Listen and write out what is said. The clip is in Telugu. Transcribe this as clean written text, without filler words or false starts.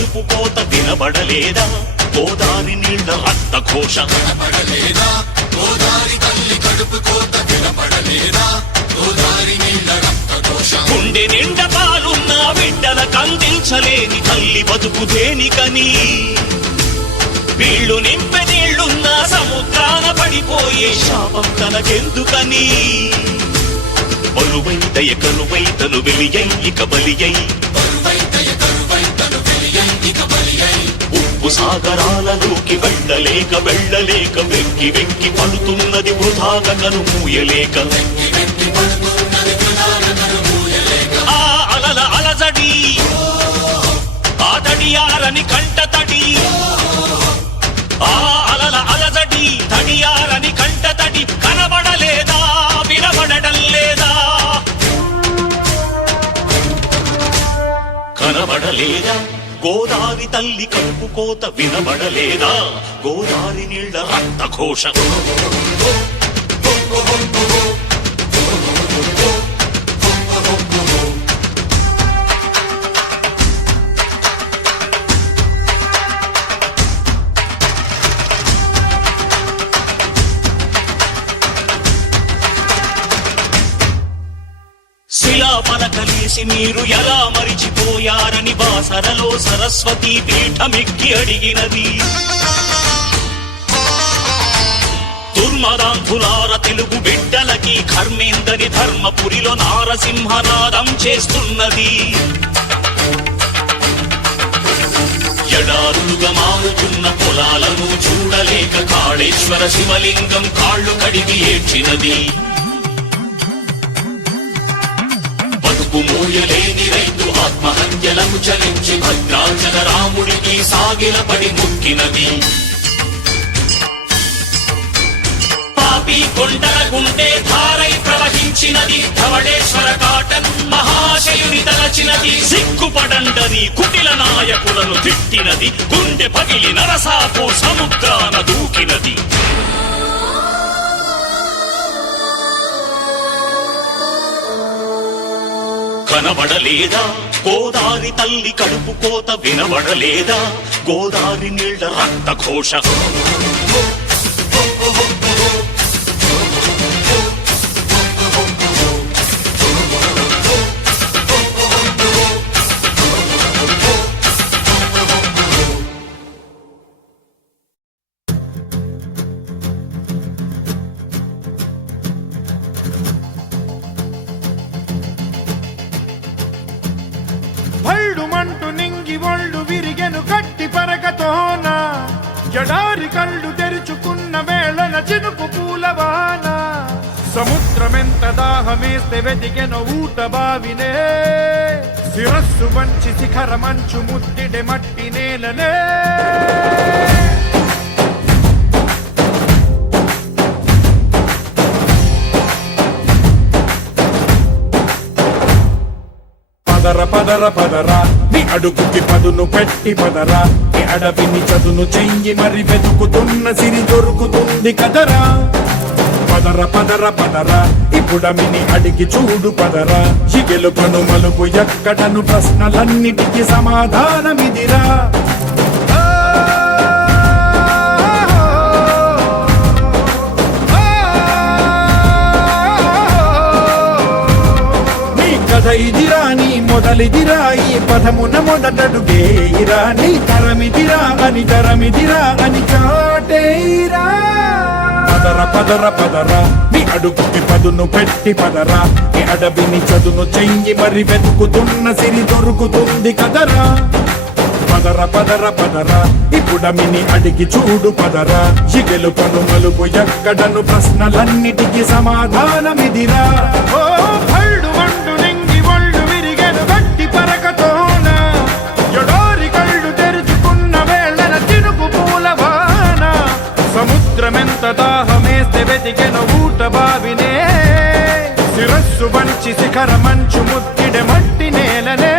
కడుపు కోత వినబడలేదా గోదారి నీళ్ల రక్త ఘోష వినపడలేదా గోదారి తల్లి కడుపు కోత వినపడలేదా గోదారి నీళ్ల రక్త ఘోష గుండె నిండా పాలున్న బిడ్డల కందించలేని తల్లి బతుకు దేనికని వీళ్ళు నింపె నీళ్లున్న సముద్రాన పడిపోయే శాపం తనకెందుకని బలువైతయ కరువైతను వెలియై ఇక బలియై ఉప్పు సాగరాలలోకి వెళ్ళలేక వెక్కి వెక్కి పడుతున్నది వృధాగా కను మూయలేక ఆ అలల అలజడి ఆ తడియారని కంట తడి ఆ అలల అలజడి తడియారని కంట తడి కనబడలేదా వినబడడం లేదా కనబడలేదా గోదారి తల్లి కడుపు కోత వినబడలేదా గోదారి నీళ్ల రక్త ఘోష శిలా పలకలేసి మీరు ఎలా మరిచిపోయారని బాసరలో సరస్వతి పీఠమిక్కి అడిగినది దుర్మదాంధులార తెలుగు బిడ్డలకి కర్మేందని ధర్మపురిలో నారసింహనాదం చేస్తున్నది ఎడారులుగా మారుతున్న పొలాలను చూడలేక కాళేశ్వర శివలింగం కాళ్ళు కడిగి ఏడ్చినది మోయలేని రైతు ఆత్మహత్యలకు చలించి భద్రాచల రాముడికి సాగిలపడి ముక్కినది పాపి కొండల గుండె ధారై ప్రవహించినది ధవళేశ్వర కాటన్ మహాశయుని తలచినది సిగ్గుపడండని కుటిల నాయకులను తిట్టినది గుండె పగిలి నరసాపు సముద్రాన దూకినది కనబడలేదా గోదారి తల్లి కడుపు కోత వినబడలేదా గోదారి నీళ్ల రక్త ఘోష భళ్ళుమంటూ నింగి ఒళ్ళు విరిగెను గట్టి పరకతోన జడారి కళ్ళు తెరుచుకున్న వేళన చినుకు పూలవాన సముద్రమెంత దాహమేస్తే వెతికెను ఊట బావినే శిరస్సు వంచి శిఖర మంచు ముద్దిడె మట్టి నేలనే పదర పదర పదరా నీ అడుగుకి పదును పెట్టి పదరా నీ అడవిని చదును చెయ్యి మరి వెతుకుతున్న సిరి దొరుకుతుంది కదరా పదర పదర పదరా ఇప్పుడమిని అడిగి చూడు పదరా ఈ గెలుపను మలుపు ఎక్కడను ప్రశ్నలన్నిటికీ సమాధానమిదిరా ఇదిరా నీ మొదలిదిరా ఈ పదమున మొదటడుగేయిరా నీ తరమిదిరా అని చాటేయిరా పదర పదర పదరా నీ అడుగుకి పదును పెట్టి పదరా నీ అడవిని చదును చెయ్యి మరి వెతుకుతున్న సిరి దొరుకుతుంది కదరా పదర పదర పదరా ఇప్పుడమిని అడిగి చూడు పదరా ఈ గెలుపను మలుపు ఎక్కడను ప్రశ్నలన్నిటికీ సమాధానమిదిరా ఓ భళ్ళు వండు నింగి ఒళ్ళు విరిగెను గట్టి పరకతోన ఎడారి కళ్ళు తెరుచుకున్న వేళన చినుకు పూలవాన సముద్రమెంత దాహమేస్తే వెతికెను ఊట బావినే శిరస్సు వంచి శిఖర మంచు ముద్దిడె మట్టి నేలనే